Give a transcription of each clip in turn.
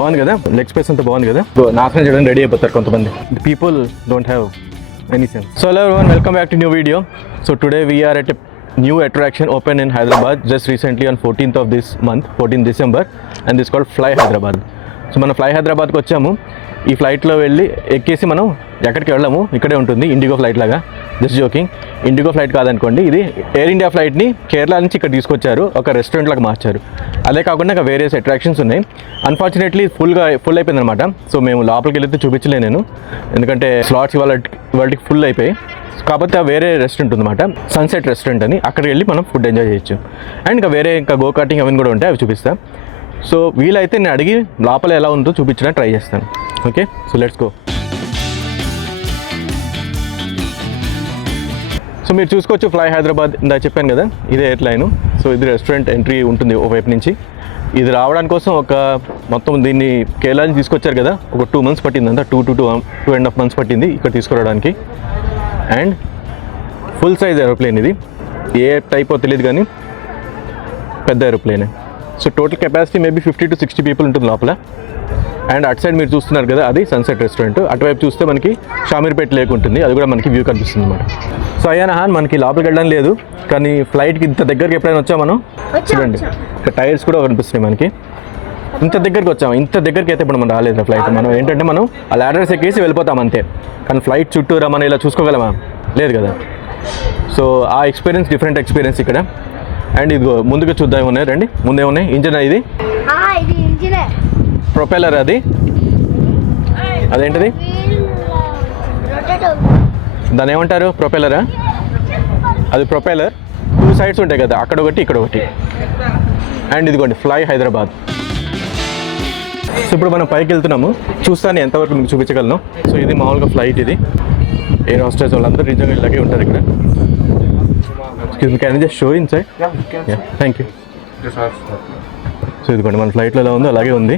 బాగుంది కదా, leg space అంతా బాగుంది కదా. నాశనం చేయడానికి రెడీ అయిపోతారు కొంతమంది. People don't have any sense. So hello everyone, welcome back to new video. So today we are at a new attraction open in Hyderabad just recently on 14th of this month, 14th December, and this is called Fly Hyderabad. So మనం fly హైదరాబాద్కి వచ్చాము. ఈ ఫ్లైట్లో వెళ్ళి ఎక్కేసి మనం ఎక్కడికి వెళ్ళాము, ఇక్కడే ఉంటుంది ఇండిగో ఫ్లైట్ లాగా. జస్ట్ జోకింగ్, ఇండిగో ఫ్లైట్ కాదనుకోండి, ఇది ఎయిర్ ఇండియా ఫ్లైట్ని కేరళ నుంచి ఇక్కడ తీసుకొచ్చారు, ఒక రెస్టారెంట్ లాగా మార్చారు. అదే కాకుండా ఇంకా వేరియస్ అట్రాక్షన్స్ ఉన్నాయి. అన్ఫార్చునేట్లీ ఫుల్ అయిపోయింది అనమాట. సో మేము లోపలికి వెళ్తే చూపించలే నేను, ఎందుకంటే స్లాట్స్ వాళ్ళకి ఫుల్ అయిపోయి. కాకపోతే వేరే రెస్టారెంట్ ఉందన్నమాట, సన్సెట్ రెస్టారెంట్ అని, అక్కడికి వెళ్ళి మనం ఫుడ్ ఎంజాయ్ చేయొచ్చు. అండ్ ఇంకా వేరే గో కార్టింగ్ అవన్నీ కూడా ఉంటాయి, అవి చూపిస్తాను. సో వీలైతే నేను అడిగి లోపల ఎలా ఉందో చూపించడానికి ట్రై చేస్తాను. Okay, so let's go. So మీరు చూసుకోవచ్చు ఫ్లై హైదరాబాద్, ఇందా చెప్పాను కదా, ఇదే ఎయిర్లైన్. సో ఇది రెస్టారెంట్ ఎంట్రీ ఉంటుంది ఒకవైపు నుంచి. ఇది రావడానికి కోసం మొత్తం దీన్ని కేరళ నుంచి తీసుకొచ్చారు కదా, ఒక 2 months పట్టింది అంతా, 2.5 months పట్టింది ఇక్కడ తీసుకురావడానికి. అండ్ ఫుల్ సైజ్ ఏరోప్లేన్ ఇది, ఏ టైపో తెలియదు కానీ పెద్ద ఏరోప్లేనే. So total capacity maybe 50 to 60 people ఉంటుంది లోపల. అండ్ అటు సైడ్ మీరు చూస్తున్నారు కదా, అది సన్సెట్ రెస్టారెంట్. అటువైపు చూస్తే మనకి షామీర్పేట్ లేక్ ఉంటుంది, అది కూడా మనకి వ్యూ కనిపిస్తుంది అనమాట. సో అయ్యానహాన్ మనకి లోపలికి వెళ్ళడం లేదు, కానీ ఫ్లైట్కి ఇంత దగ్గరికి ఎప్పుడైనా వచ్చా మనం, చూడండి ఇక్కడ టైర్స్ కూడా కనిపిస్తున్నాయి మనకి. ఇంత దగ్గరికి వచ్చాము, ఇంత దగ్గరికి అయితే ఇప్పుడు మనం రాలేదు ఫ్లైట్. మనం ఏంటంటే మనం ఆ ల్యాడర్స్ ఎక్కేసి వెళ్ళిపోతాం అంతే, కానీ ఫ్లైట్ చుట్టూ మనం ఇలా చూసుకోగలమా, లేదు కదా. సో ఆ ఎక్స్పీరియన్స్ డిఫరెంట్ ఎక్స్పీరియన్స్ ఇక్కడ. అండ్ ఇది ముందుగా చూద్దాం, ఏమున్నాయి రండి. ముందే ఉన్నాయి ఇంజిన్, ఇది ప్రొపెల్లర్, అదేంటిది దాని ఏమంటారు, ప్రొపెల్లరా? అది ప్రొపెల్లర్, 2 sides ఉంటాయి కదా, అక్కడ ఒకటి ఇక్కడ ఒకటి. అండ్ ఇదిగోండి ఫ్లై హైదరాబాద్. సో ఇప్పుడు మనం పైకి వెళ్తున్నాము, చూస్తాను ఎంతవరకు మీకు చూపించగలను. సో ఇది మామూలుగా ఫ్లైట్, ఇది ఎయిర్ హోస్టెస్ వాళ్ళందరూ నిజంగా ఇలాగే ఉంటారు ఇక్కడ. Can I just show inside? Yeah, thank you. So ఇదిగోండి మన ఫ్లైట్లో ఎలా ఉందో అలాగే ఉంది.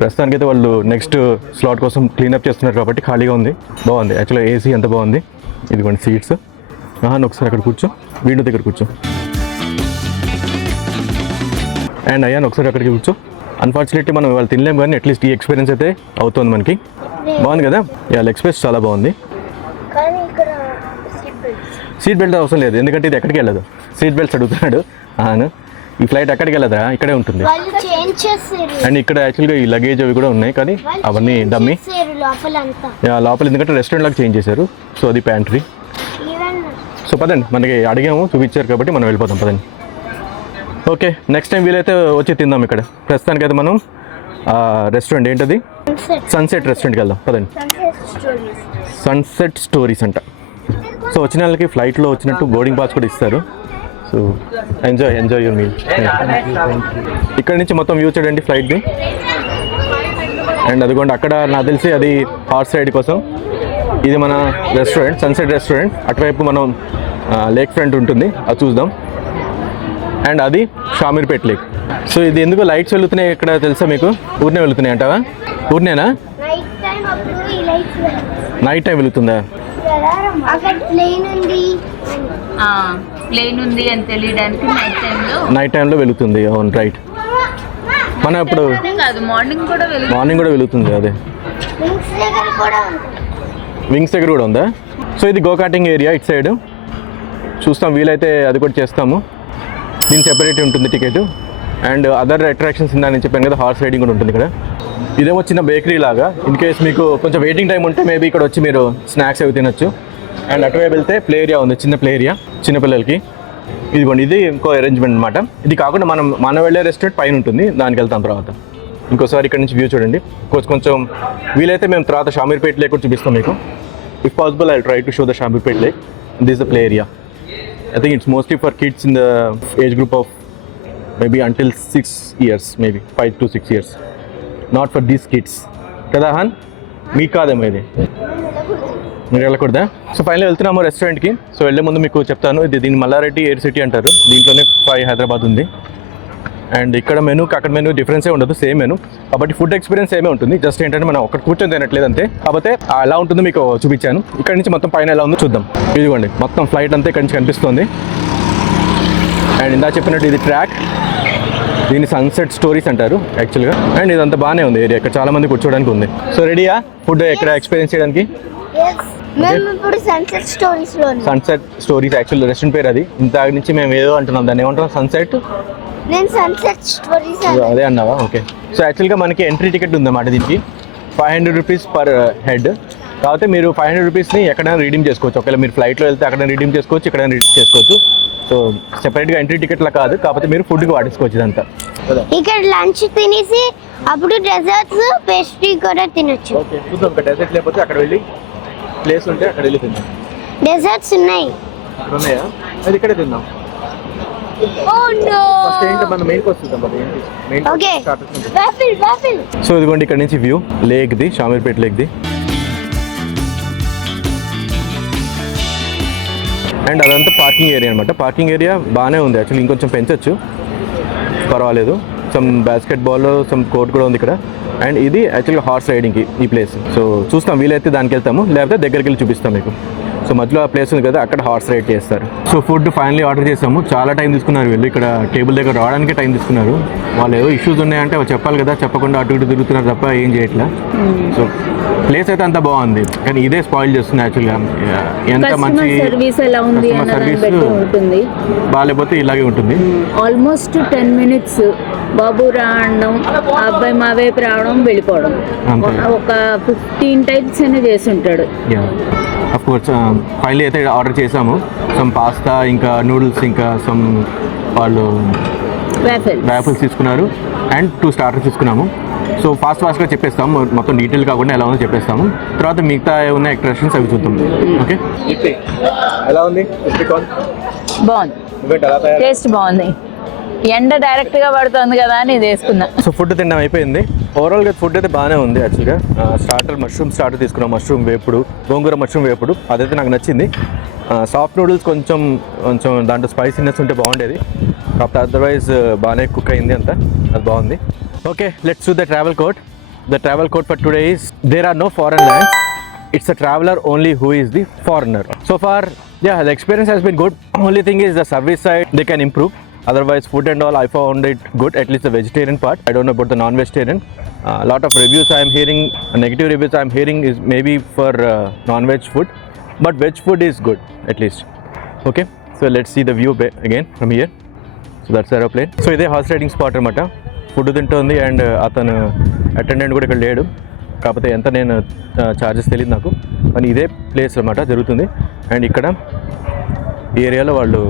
ప్రస్తుతానికైతే వాళ్ళు నెక్స్ట్ స్లాట్ కోసం క్లీనప్ చేస్తున్నారు కాబట్టి ఖాళీగా ఉంది. బాగుంది యాక్చువల్గా, ఏసీ ఎంత బాగుంది. ఇదిగోండి సీట్స్. ఒకసారి అక్కడ కూర్చో, విండో దగ్గర కూర్చో. అండ్ అయ్యాను ఒకసారి అక్కడికి కూర్చో. అన్ఫార్చునేట్లీ మనం వాళ్ళు తినలేము, కానీ అట్లీస్ట్ ఈ ఎక్స్పీరియన్స్ అయితే అవుతుంది మనకి. బాగుంది కదా, లెగ్ స్పేస్ చాలా బాగుంది. సీట్ బెల్ట్ అవసరం లేదు, ఎందుకంటే ఇది ఎక్కడికి వెళ్ళదు. సీట్ బెల్ట్స్ అడుగుతున్నాడు. ఈ ఫ్లైట్ ఎక్కడికి వెళ్ళదా, ఇక్కడే ఉంటుంది. అండ్ ఇక్కడ యాక్చువల్గా ఈ లగేజ్ అవి కూడా ఉన్నాయి, కానీ అవన్నీ డమ్మీ లోపల, ఎందుకంటే రెస్టారెంట్ లాగా చేంజ్ చేశారు. సో అది ప్యాంట్రీ. సో పదండి, మనకి అడిగాము చూపించారు కాబట్టి మనం వెళ్ళిపోతాం, పదండి. ఓకే, నెక్స్ట్ టైం వీలైతే వచ్చి తిందాం ఇక్కడ. ప్రస్తుతానికి అయితే మనం రెస్టారెంట్ ఏంటది, సన్సెట్ రెస్టారెంట్కి వెళ్దాం, పదండి. సన్సెట్ స్టోరీస్ అంట. సో వచ్చిన వాళ్ళకి ఫ్లైట్లో వచ్చినట్టు బోర్డింగ్ పాస్ కూడా ఇస్తారు. So enjoy your meal. ఇక్కడ నుంచి మొత్తం వ్యూ చూడండి ఫ్లైట్ది. అండ్ అదిగోండి అక్కడ నాకు తెలిసి అది హార్స్ రైడ్ కోసం. ఇది మన రెస్టారెంట్, సన్సెట్ రెస్టారెంట్. అటువైపు మనం లేక్ ఫ్రంట్ ఉంటుంది, అది చూద్దాం. అండ్ అది షామీర్పేట్ లేక్. సో ఇది ఎందుకు లైట్స్ వెళ్తున్నాయి ఇక్కడ తెలుసా మీకు? ఊరినే వెళ్తున్నాయి అంటావా? ఊరినేనా? నైట్ టైం వెళ్తుందా? ప్లేన్ ఉంది అని తెలియడానికి నైట్ టైంలో వెళుతుంది. అవును, రైట్. మనం ఇప్పుడు మార్నింగ్ కూడా వెళుతుంది. అదే వింగ్స్ దగ్గర కూడా ఉందా? సో ఇది గో కార్టింగ్ ఏరియా ఇటు సైడ్. చూస్తాం, వీలైతే అది కూడా చేస్తాము. దీని సెపరేట్ ఉంటుంది టికెట్. అండ్ అదర్ అట్రాక్షన్స్ నేను చెప్పాను కదా, హార్స్ రైడింగ్ కూడా ఉంటుంది ఇక్కడ. ఇదేమో చిన్న బేకరీ లాగా. ఇన్ కేస్ మీకు కొంచెం వెయిటింగ్ టైం ఉంటే మేబీ ఇక్కడ వచ్చి మీరు స్నాక్స్ అవి తినొచ్చు. అండ్ అటువైపు వెళ్తే ప్లే ఏరియా ఉంది, చిన్న ప్లే ఏరియా చిన్నపిల్లలకి. ఇదిగోండి, ఇది ఇంకో అరేంజ్మెంట్ అనమాట. ఇది కాకుండా మనం వెళ్ళే రెస్టారెంట్ పైన ఉంటుంది, దానికి వెళ్తాం తర్వాత. ఇంకోసారి ఇక్కడ నుంచి వ్యూ చూడండి. కొంచెం వీలైతే మేము తర్వాత షామీర్పేట్ లేక్ కూడా చూపిస్తాం మీకు. If possible I try to show the Shamirpet lake. This the play area. I think it's mostly for kids in the age group of maybe until 6 years, maybe 5 to 6 years. Not for these kids. కదా హాన్, మీకు కాదేమో ఇది, మీరు వెళ్ళకూడదా? So final వెళ్తున్నాము రెస్టారెంట్కి. So వెళ్ళే ముందు మీకు చెప్తాను, దీన్ని మల్లారెడ్డి ఎయిర్ సిటీ అంటారు. దీంట్లోనే ఫ్లై హైదరాబాద్ ఉంది. అండ్ ఇక్కడ మెనూకి అక్కడ మెనూ డిఫరెన్సే ఉండదు, సేమ్ మెనూ. కాబట్టి ఫుడ్ ఎక్స్పీరియన్స్ సేమే ఉంటుంది. జస్ట్ ఏంటంటే మనం ఒక్కడ కూర్చొని తినట్లేదు అంతే. కాకపోతే ఎలా ఉంటుందో మీకు చూపించాను. ఇక్కడ నుంచి మొత్తం పైన ఎలా ఉందో చూద్దాం. ఇదిగోండి మొత్తం ఫ్లైట్ అంతా ఇక్కడ నుంచి కనిపిస్తుంది. అండ్ ఇందా చెప్పినట్టు ఇది ట్రాక్. దీన్ని సన్సెట్ స్టోరీస్ అంటారు యాక్చువల్గా. అండ్ ఇదంతా బాగానే ఉంది ఏరియా, ఇక్కడ చాలా మంది కూర్చోడానికి ఉంది. సో రెడీయా ఫుడ్ ఎక్కడ ఎక్స్పీరియన్స్ చేయడానికి? సన్సెట్ స్టోరీస్ యాక్చువల్ రెస్టారెంట్ పేరు అది. ఇంత నుంచి మేము ఏదో అంటున్నాం, దాన్ని ఏమంటున్నాం? సన్సెట్ అదే అన్నావా? ఓకే. సో యాక్చువల్గా మనకి ఎంట్రీ టికెట్ ఉందన్నమాట దీనికి, 500 రూపీస్ పర్ హెడ్. కాకపోతే మీరు 500 రూపీస్ని ఎక్కడైనా రీడీమ్ చేసుకోవచ్చు. ఒకవేళ మీరు ఫ్లైట్లో వెళ్తే అక్కడ రీడీమ్ చేసుకోవచ్చు, ఇక్కడ రీడీమ్ చేసుకోవచ్చు. సో సెపరేట్గా ఎంట్రీ టికెట్లా కాదు, కాకపోతే మీరు ఫుడ్కి వాడేసుకోవచ్చు ఇదంతా. ఇక్కడ లంచ్ తినేసి అప్పుడు డెజర్ట్స్ పేస్ట్రీ కూడా తినొచ్చు. ఓకే, చూద్దాం. ఇక్కడ డెజర్ట్ లేకపోతే అక్కడ వెళ్ళి ప్లేస్ ఉంటే అక్కడ వెళ్ళి తిందాం. డెజర్ట్స్ ఉన్నాయి. అక్కడ ఉన్నాయా? అది ఇక్కడే తిందాం. ఫస్ట్ ఏంటో మనం మెయిన్ కోర్స్ చూద్దాం. Okay, waffle. సో ఇదిగోండి ఇక్కడ నుంచి వ్యూ లేక్ది, షామీర్పేట్ లేక్ది. అండ్ అదంతా పార్కింగ్ ఏరియా అనమాట. పార్కింగ్ ఏరియా బాగానే ఉంది యాక్చువల్లీ, ఇంకొంచెం పెంచవచ్చు, పర్వాలేదు. సమ్ బాస్కెట్బాల్, సమ్ కోర్ట్ కూడా ఉంది ఇక్కడ. అండ్ ఇది యాక్చువల్గా హార్స్ రైడింగ్కి ఈ ప్లేస్. సో చూస్తాం, వీలైతే దానికి వెళ్తాము, లేకపోతే దగ్గరికి వెళ్ళి చూపిస్తాం మీకు. సో మధ్యలో ఆ ప్లేస్ ఉంది కదా, అక్కడ హార్స్ రైడ్ చేస్తారు. సో ఫుడ్ ఫైనలీ ఆర్డర్ చేసాము. చాలా టైం తీసుకున్నారు వీళ్ళు, ఇక్కడ టేబుల్ దగ్గర రావడానికి టైం తీసుకున్నారు. వాళ్ళు ఏదో ఇష్యూస్ ఉన్నాయంటే అవి చెప్పాలి కదా, చెప్పకుండా అటు ఇటు తిరుగుతున్నారు తప్ప ఏం చేయట్లా. సో ప్లేస్ అయితే అంతా బాగుంది, కానీ ఇదే స్పాయిల్ చేస్తుంది యాక్చువల్గా. ఎంత మంచి సర్వీస్ ఎలా ఉంది ఉంటుంది, బాగాలేకపోతే ఇలాగే ఉంటుంది. ఆల్మోస్ట్ 10 minutes బాబు రావడం, అబ్బాయి మా వైపు రావడం, వెళ్ళిపోవడం. ఒక 15 types అయినా చేసి ఉంటాడు. అఫ్ కోర్స్ ఫైనలీ అయితే ఆర్డర్ చేసాము. సమ్ పాస్తా, ఇంకా నూడిల్స్, ఇంకా సమ్ వాళ్ళు వ్యాఫిల్స్ తీసుకున్నారు. అండ్ 2 starters తీసుకున్నాము. సో ఫాస్ట్గా చెప్పేస్తాము, మొత్తం డీటెయిల్ కాకుండా ఎలా ఉందో చెప్పేస్తాము. తర్వాత మిగతా ఉన్న ఎక్స్ట్రాక్షన్స్ అవి చూద్దాం. ఓకే, ఎలా ఉంది? బాగుంది, టేస్ట్ బాగుంది. ఎండ డైరెక్ట్గా పడుతుంది కదా అని ఇది వేసుకున్నా. సో ఫుడ్ తినడం అయిపోయింది. ఓవరాల్గా ఫుడ్ అయితే బాగానే ఉంది యాక్చువల్గా. స్టార్టర్ మష్రూమ్ స్టార్టర్ తీసుకున్నాం, మష్రూమ్ వేపుడు, గోంగూర మష్రూమ్ వేపుడు, అదైతే నాకు నచ్చింది. సాఫ్ట్ నూడిల్స్ కొంచెం దాంట్లో స్పైసీనెస్ ఉంటే బాగుండేది, కాకపోతే అదర్వైజ్ బాగానే కుక్ అయింది అంతా, అది బాగుంది. Okay, let's do the travel code. The travel code for today is there are no foreign lands, it's a traveler only who is the foreigner. So far, yeah, the experience has been good. Only thing is the service side they can improve. Otherwise, food and all I found it good, at least the vegetarian part. I don't know about the non-vegetarian. A lot of reviews I am hearing, negative reviews I am hearing is maybe for non-veg food, but veg food is good at least. Okay, so let's see the view again from here. So that's the aeroplane. So ఇదే horse riding spot అనమాట. Food తింటుంది and అతను attendant కూడా ఇక్కడ లేడు, కాకపోతే ఎంత నేను ఛార్జెస్ తెలియదు నాకు, కానీ ఇదే ప్లేస్ అనమాట జరుగుతుంది. అండ్ ఇక్కడ ఈ ఏరియాలో వాళ్ళు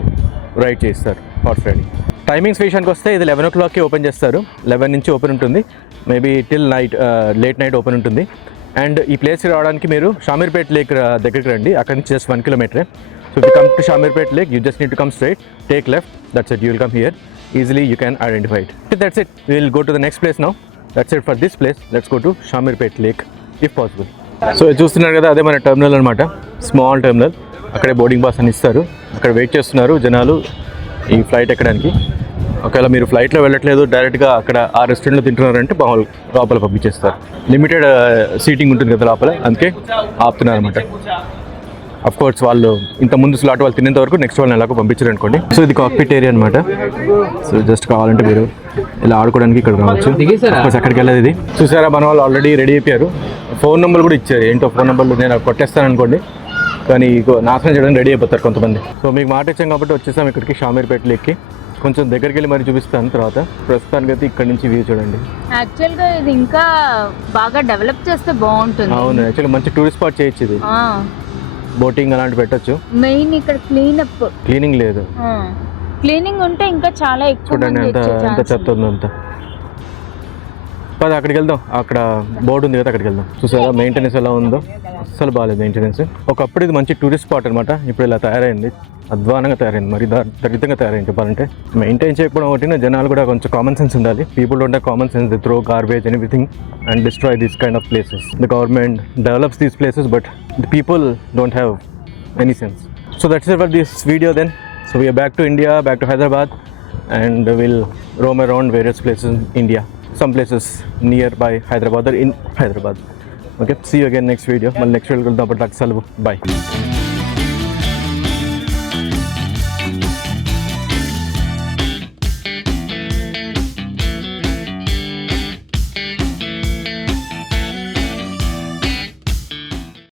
రైడ్ చేస్తారు హార్స్ రైడింగ్. టైమింగ్స్ విషయానికి వస్తే ఇది 11 o'clockకి ఓపెన్ చేస్తారు, 11 నుంచి ఓపెన్ ఉంటుంది, maybe till late night open ఉంటుంది. అండ్ ఈ ప్లేస్కి రావడానికి మీరు షామీర్పేట్ లేక్ దగ్గరికి రండి, అక్కడ నుంచి just 1 kilometer. So if you come to Shamirpet lake, you just need to come straight, take left, that's it, you will come here, easily you can identify it. That's it, we will go to the next place now. That's it for this place. Let's go to Shamirpet lake if possible. So చూస్తున్నారు కదా, అదే మన terminal అనమాట, small terminal. అక్కడే boarding pass అని ఇస్తారు, అక్కడ wait చేస్తున్నారు జనాలు ఈ ఫ్లైట్ ఎక్కడానికి. ఒకవేళ మీరు ఫ్లైట్లో వెళ్ళట్లేదు, డైరెక్ట్గా అక్కడ ఆ రెస్టారెంట్లో తింటున్నారంటే బాగా లోపల పంపించేస్తారు. లిమిటెడ్ సీటింగ్ ఉంటుంది కదా లోపల, అందుకే ఆపుతున్నారు అనమాట. అఫ్ కోర్స్ వాళ్ళు ఇంత ముందు స్లాట్ వాళ్ళు తినేంత వరకు నెక్స్ట్ వాళ్ళని ఎలాగో పంపించారు అనుకోండి. సో ఇది కాక్పిట్ ఏరియా అనమాట. సో జస్ట్ కావాలంటే మీరు ఇలా ఆడుకోవడానికి ఇక్కడ రావచ్చు. కోర్స్ అక్కడికి వెళ్ళేది ఇది. చూసారా, మన వాళ్ళు ఆల్రెడీ రెడీ అయిపోయారు, ఫోన్ నెంబర్ కూడా ఇచ్చారు. ఏంటో ఫోన్ నెంబర్లు నేను కొట్టేస్తాను అనుకోండి, కానీ నాశనం చేయడానికి రెడీ అయిపోతారు కొంతమంది. సో మీకు మాట ఇచ్చాం కాబట్టి వచ్చేసాం ఇక్కడికి షామీర్పేట్ లేక్కి. కొంచెం దగ్గరికి వెళ్ళి మరి చూపిస్తాను తర్వాత. ప్రస్తుతానికి అయితే ఇక్కడ నుంచి వ్యూ చూడండి. యాక్చువల్గా ఇది ఇంకా బాగా డెవలప్ చేస్తే బాగుంటుంది. అవును, యాక్చువల్గా మంచి టూరిస్ట్ స్పాట్ చేయొచ్చు ఇది. బోటింగ్ అలాంటి పెట్టచ్చు. మెయిన్ ఇక్కడ క్లీనింగ్ లేదు, క్లీనింగ్ ఉంటే ఇంకా చాలా ఎక్కువ. చూడండి ఎంత చెత్త ఉందో అంత. పద అక్కడికి వెళ్దాం, అక్కడ బోర్డు ఉంది కదా, అక్కడికి వెళ్దాం. చూసారా మెయింటెనెన్స్ ఎలా ఉందో, అస్సలు బాగాలేదు మెయింటెనెన్స్. ఒకప్పుడు ఇది మంచి టూరిస్ట్ స్పాట్ అనమాట, ఇప్పుడు ఇలా తయారైంది, అధ్వానంగా తయారైంది, మరి దరిద్రంగా తయారైంది చెప్పాలంటే. మెయింటైన్ చేయకపోవడం ఒకటి, జనాలు కూడా కొంచెం కామన్ సెన్స్ ఉండాలి. People don't have common sense, they throw garbage and everything and destroy these kind of places. The government develops these places but the people don't have any sense. So that's it for this video then. So we are back to India, back to Hyderabad, and we'll roam around various places in India. Some places nearby Hyderabad or in Hyderabad. Okay, see you again next video. Next video, bye.